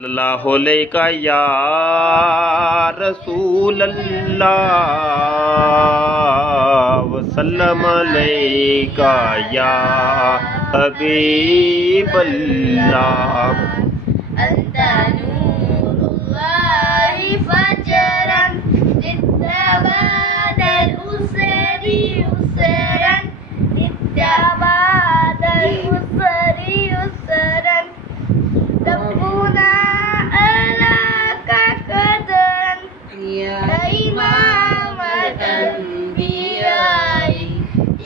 सल्लल्लाहु अलैका या रसूल अल्लाह वसल्लम अलैका या हबीब अल्लाह। अंता नूरुल्लाहि फजरन इत्तबादल उसरी उसरन इत्तबादल उसरी उसरन रब्बुना अलaka qadran ya imam al-anbiya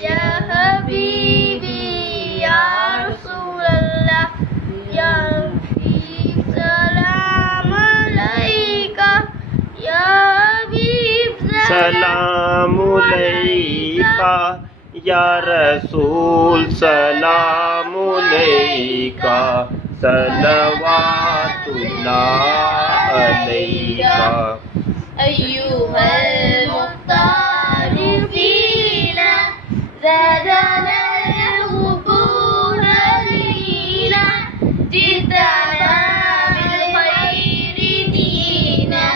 ya habibi ya rasulullah ya habib salam alaika ya habib सलाम अलैका या रसूल सलाम अलैका सलवातुल्लाह अलैका। अय्युहल मुख्तार फीना ज़ादना हुब्बुल लीना जितना बिल खैरि दीना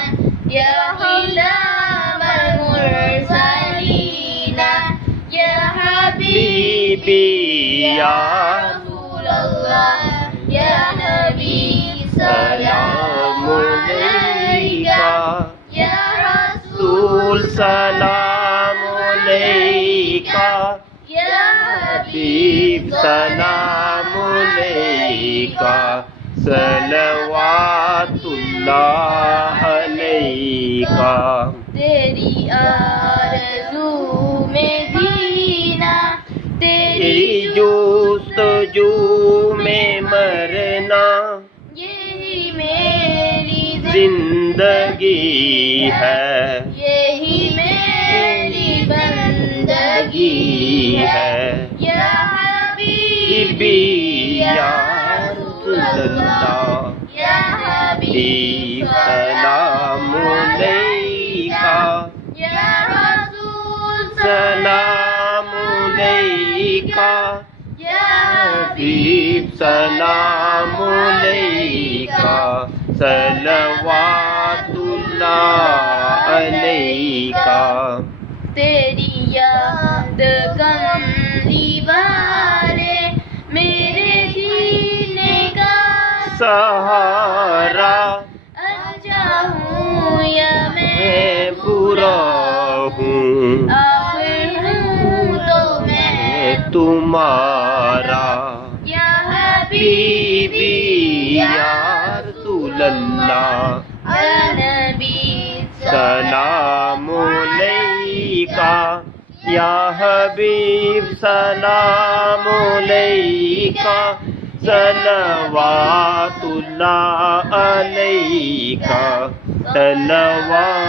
या खिलामल मुरसलीना या हबीबी या रसूलल्लाह या नबी सलाम अलैका या रसूल सलाम अलैका या हबीब सलाम अलैका सलवातुल्लाह अलैका। तेरी आरज़ू में जीना तेरी जुस्तजू में मरना यही मेरी जिंदगी है यही मेरी बंदगी है। या हबीबी या रसूलल्लाह या हबीब सलाम अलैका या रसूल सलाम अलैका या हबीब सलाम अलैका सलवातुल्लाह अलैका। तेरी याद कमली वाले मेरे जीने का सहारा अच्छा हूँ या मैं मैं बुरा हूँ आखिर हूँ तो मैं तुम्हारा या हबीबी या रसूलल्लाह या नबी सलाम अलैका या हबीब सलाम अलैका सलवातुल्लाह अलैका सलवातुल्लाह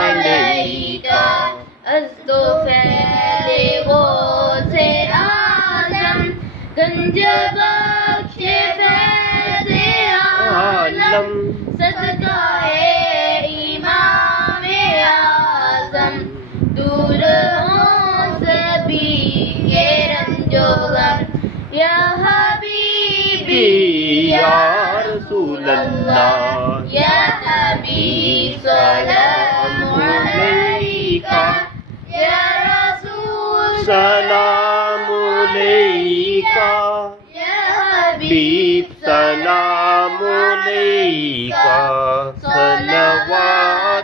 अलैका। अस्तो फैले वो से आलम गंज बख्शे फैज़े आलम सदका है इमाम आज़म दूर हो सभी के रंजो गम या हबीबी या रसूलल्लाह या हबीब सलाम अलैका या रसूल सलाम अलैका या हबीब हबीब सलाम अलैका सलवातुल्लाह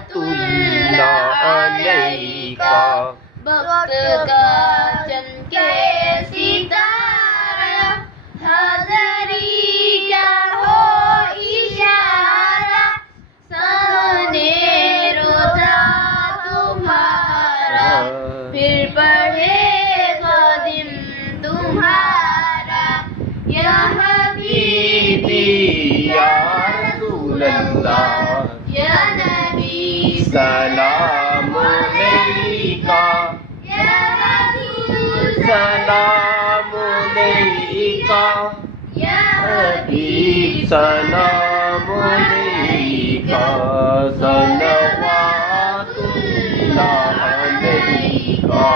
अलैका। वक्त का चमके सितारा हाज़री क्या हो इशारा सामने रोज़ा तुम्हारा फिर पढ़ेगा दिन तुम्हारा या हबीबी या रसूलल्लाह या नबी सलाम अलैका या रसूल सलाम अलैका या हबीब सलाम अलैका सलवातुल्लाह अलैका।